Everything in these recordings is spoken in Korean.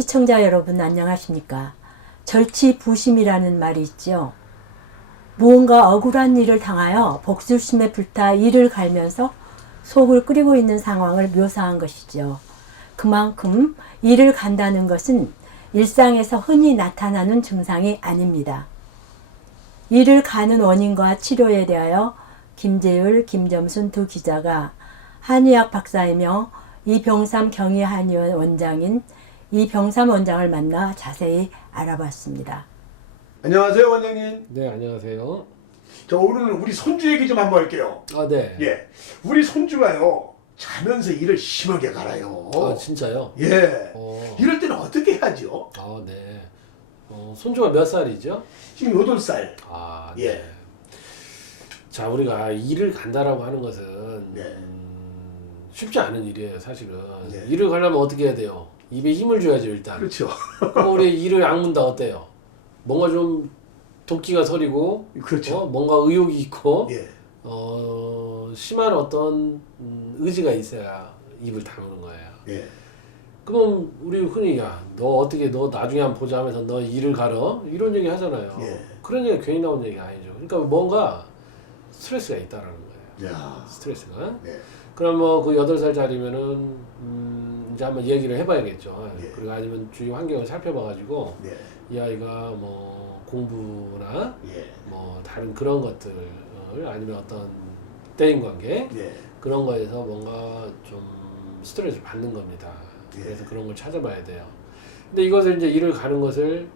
시청자 여러분 안녕하십니까? 절치부심이라는 말이 있죠. 무언가 억울한 일을 당하여 복수심에 불타 이를 갈면서 속을 끓이고 있는 상황을 묘사한 것이죠. 그만큼 이를 간다는 것은 일상에서 흔히 나타나는 증상이 아닙니다. 이를 가는 원인과 치료에 대하여 김재율, 김점순 두 기자가 한의학 박사이며 이병삼 경희한의원 원장인 이병삼 원장을 만나 자세히 알아봤습니다. 안녕하세요 원장님. 네, 안녕하세요. 저 오늘은 우리 손주 얘기 좀 한번 할게요. 아, 네. 예, 우리 손주가요 자면서 이를 심하게 갈아요. 아, 진짜요? 예. 어. 이럴 때는 어떻게 하죠? 아, 네. 어, 손주가 몇 살이죠? 지금 8살. 아, 예. 네. 자, 우리가 일을 간다라고 하는 것은 네. 음, 쉽지 않은 일이에요, 사실은. 네. 일을 가려면 어떻게 해야 돼요? 입에 힘을 줘야죠, 일단. 그렇죠. 그럼 우리 일을 악문다 어때요? 뭔가 좀 도끼가 서리고, 그렇죠. 어? 뭔가 의욕이 있고, 예. 어, 심한 어떤 음, 의지가 있어야 입을 다무는 거예요. 예. 그럼 우리 흔히 야너 어떻게 너 나중에 한번 보자 하면서 너 일을 가러 이런 얘기 하잖아요. 예. 그런 얘기가 괜히 나온 얘기가 아니죠. 그러니까 뭔가 스트레스가 있다라는 거예요. 야. 스트레스가. 네. 그럼 뭐 그 여덟 살짜리면은 음 이제 한번 얘기를 해봐야겠죠. 예. 그리고 아니면 주위 환경을 살펴봐가지고 네. 이 아이가 뭐 공부나 예. 뭐 다른 그런 것들을 아니면 어떤 대인 관계 예. 그런 거에서 뭔가 좀 스트레스를 받는 겁니다. 예. 그래서 그런 걸 찾아봐야 돼요. 근데 이것을 이제 일을 가는 것을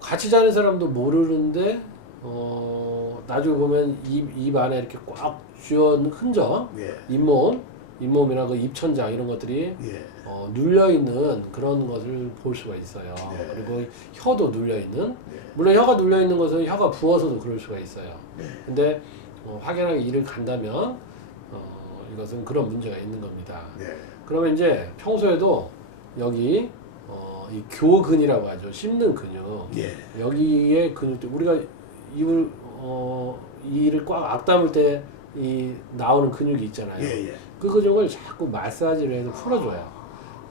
같이 자는 사람도 모르는데 어 나중에 보면 입, 입 안에 이렇게 꽉 쥐어는 흔적, 예. 잇몸, 잇몸이나 그 입천장 이런 것들이 예. 어, 눌려 있는 그런 것을 볼 수가 있어요. 네. 그리고 혀도 눌려 있는 네. 물론 혀가 눌려 있는 것은 혀가 부어서도 그럴 수가 있어요. 네. 근데 어, 확연하게 이를 간다면 어, 이것은 그런 문제가 있는 겁니다. 네. 그러면 이제 평소에도 여기 어, 이 교근이라고 하죠. 씹는 근육. 예. 여기에 근육들 우리가 입을 어, 이를 꽉 악담을 때 이 나오는 근육이 있잖아요. 예. 예. 그 근육을 자꾸 마사지를 해서 풀어줘요.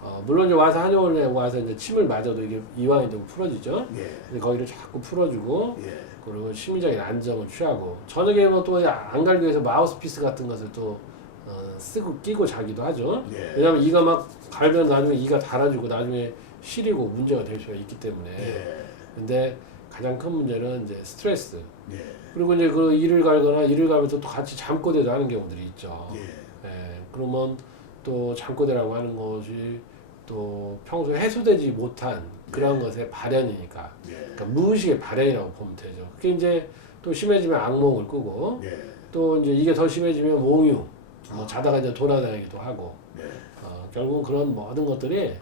어, 물론 이제 와서 한의원에 와서 이제 침을 맞아도 이게 이완이 되고 풀어지죠. 예. 근데 거기를 자꾸 풀어주고 예. 그리고 심리적인 안정을 취하고 저녁에 뭐또안 갈기 위해서 마우스피스 같은 것을 또 어, 쓰고 끼고 자기도 하죠. 예. 왜냐하면 이가 막 갈면 나중에 이가 닳아지고 나중에 시리고 문제가 될 수가 있기 때문에. 예. 근데 가장 큰 문제는 이제 스트레스. 예. 그리고 이제 그 이를 갈거나 이를 가면서 또 같이 잠꼬대도 하는 경우들이 있죠. 예. 예, 그러면 또 잠꼬대라고 하는 것이 또 평소에 해소되지 못한 그런 것의 발현이니까. 예. 그러니까 무의식의 발현이라고 보면 되죠. 그게 이제 또 심해지면 악몽을 꾸고 예. 또 이제 이게 더 심해지면 몽유, 뭐 자다가 이제 돌아다니기도 하고 네. 어, 결국은 그런 모든 것들이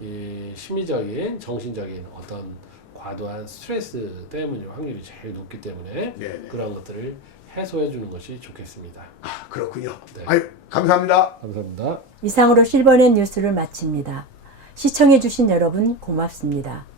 이 심리적인, 정신적인 어떤 과도한 스트레스 때문일 확률이 제일 높기 때문에 네. 네. 그런 것들을 해소해 주는 것이 좋겠습니다. 아, 그렇군요. 네. 아유, 감사합니다. 감사합니다. 이상으로 실버넷 뉴스를 마칩니다. 시청해 주신 여러분 고맙습니다.